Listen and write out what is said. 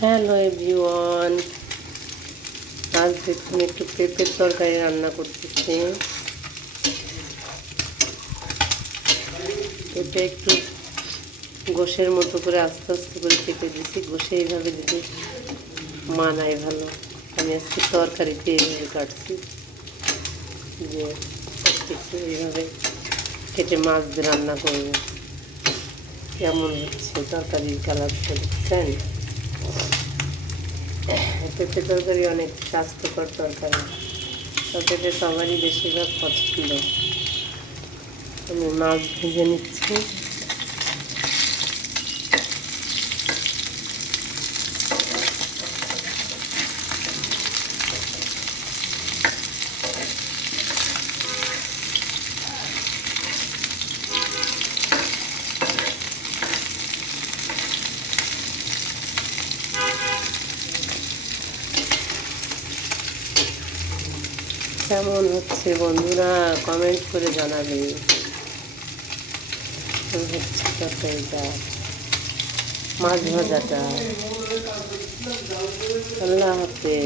Hello everyone, আজ দেখুন একটু পেঁপের তরকারি রান্না করতেছি। পেঁপে একটু গোশের মতো করে আস্তে আস্তে করে কেটে দিচ্ছি। গোশে এইভাবে দিতে মানায় ভালো। আমি আজকে তরকারিতে এইভাবে কাটছি, যে একটু এইভাবে কেটে মাছ দিয়ে রান্না করবো। কেমন হচ্ছে তরকারির কালারটা দেখছেন? পেঁপে তরকারি অনেক স্বাস্থ্যকর তরকারি, পেঁপে সবারই বেশিরভাগ পছন্দ। আমি মাছ ভেজে নিচ্ছি। কেমন হচ্ছে বন্ধুরা, কমেন্ট করে জানাবে। হচ্ছে তরকারিটা, মাছ ভাজাটা। আল্লাহ হাফেজ।